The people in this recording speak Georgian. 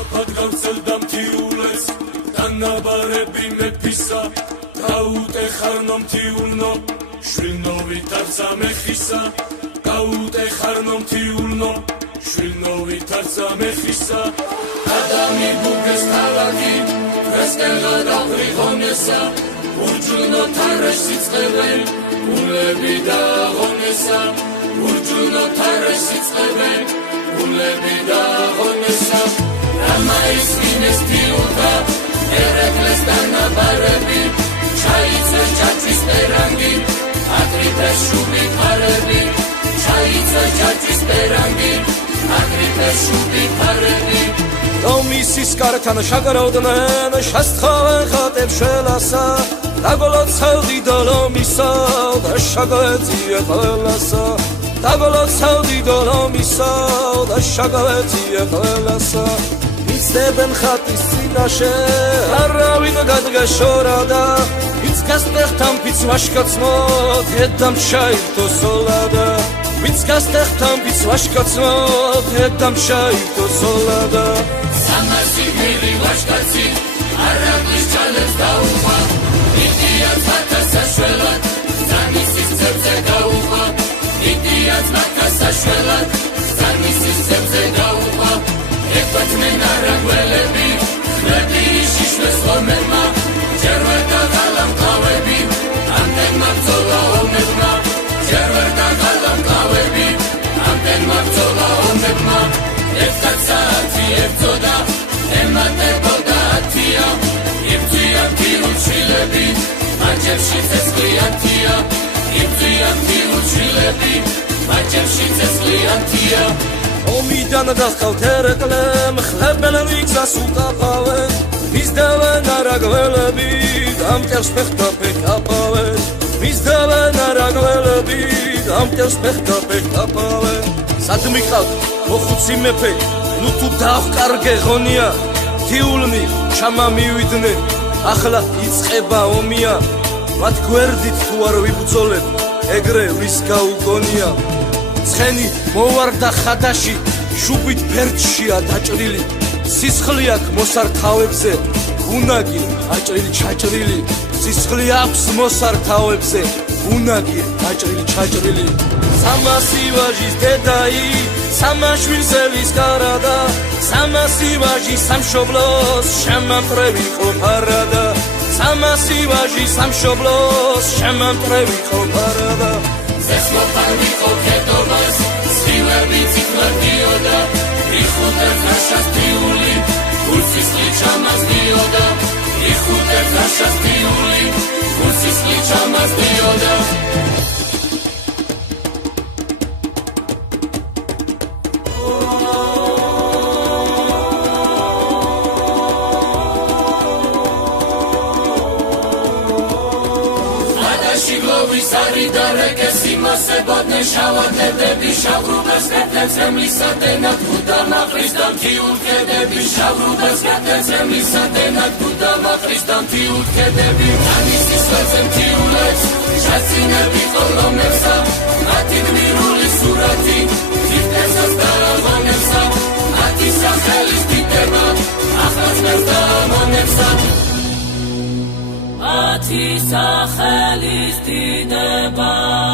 სწრაფად გავწელდა მთიულეს დანაბარები მეფისა გაუტეხარნო მთიულნო შვილნო ვითარცა მეხისა გაუტეხარნო მთიულნო შვილნო ვითარცა მეხისა ადამიბუგეს ქალაქი ვესკელა დავრიღონესა ურჯუნო თარეში წყებენ გულები დაღონესა ურჯუნო თარეში წყებენ გულები დაღონესა რამაისმინეს თიულდა ერეკლეს დანაბარები ჩაიწეს ჯაჭვის პერანგი აკრიფეს შუბი ფარები ჩაიწეს ჯაჭვის პერანგი აკრიფეს შუბი ფარები რომისის კართან შაგროვდნენ შესთხოვენ ხატებს შველასა დაგოლოცავდი დოლომისა და შაგავეძიე ყველასა დაგოლოცავდი დოლომისა და შაგავეძიე ყველასა იცდებენ ხატის წინაშე არავინ გადგაშორადა ვინც გასტეხთან ვინც ვაშკაცმო დედამ შაირთო სოლადა ვინც გასტეხთან ვინც ვაშკაცმო დედამ შაირთო სოლადა სამასი მილი ვაშკაცი არაბის ჩალებს დაუხვა იდიაც მათას საშველად ზანისის ძებზე გაუხვა იდიაც მათას საშველად ზანისის ძებზე გაუხვა ეკვეთმენ არაგველები ხლები შიშლეს ხომერმა ჯერ ვერ დაღალა მკლავები ამდენმა ბრძოლა ომებმა ჯერ ვერ დაღალა მკლავები ამდენმა ბრძოლა ომებმა ერთად საათი ებრძოდა ემატებოდა ათია იბრძვია მთიულ შვილები მაჯებში ცეცხლიანთია იბრძვია მთიულ შვილები მაჯებში ცეცხლიანთია ომიდან დასყავთ ერეკლემ ხლებენ ვიგზას უკაყავენ მისდევენ არაგველები დამტერს ფეხთა ფეხთაფავენ მისდევენ არაგველები დამტერს ფეხთა ფეხთაფავენ სად მიყავთ მოხუცი მეფე ნუ თუ დავყარგე ღონია თიულნი ჩამამივიდნენ ახლა იწყება ომია მათ გვერდით თუ არ ვიბრძოლებ ეგრე ვის გაუგონია ცხენი მოვარდა ხადაში შუბით ფერდშია დაჭრილი სისხლი აქვს მოსართავებზე უნაგი აჭრილი ჩაჭრილი სისხლი აქვს მოსართავებზე უნაგი აჭრილი ჩაჭრილი სამასი ვაჟის დედაი სამაშვილსელის კარადა სამასი ვაჟი სამშობლოს შემამტრევი ყოფარადა სამასი ვაჟი სამშობლოს შემამტრევი ყოფარადა ზესმოფარ ვიყო ქედობას სილები ციფლებდიოდა იხუტებ ნაშას თიული გულსისხლი ჩამასდიოდა იხუტებ ნაშას თიული გულსისხლი ჩამასდიოდა მასებოდნენ შავადნებდები შავრუბეს კეთებს ემლისადენად გუდამაყრის და მთიულ ქედები შავრუბეს კეთებს ემლისადენად გუდამაყრის და მთიულ ქედები ანისის ველზე მთიულებს შაცინები ყოლომებსა მათი გმირული სურათი ძირთესას დააღონებსა მათი სახელის დიდება ახლაც მერს დაამონებსა მათი სახელის დიდება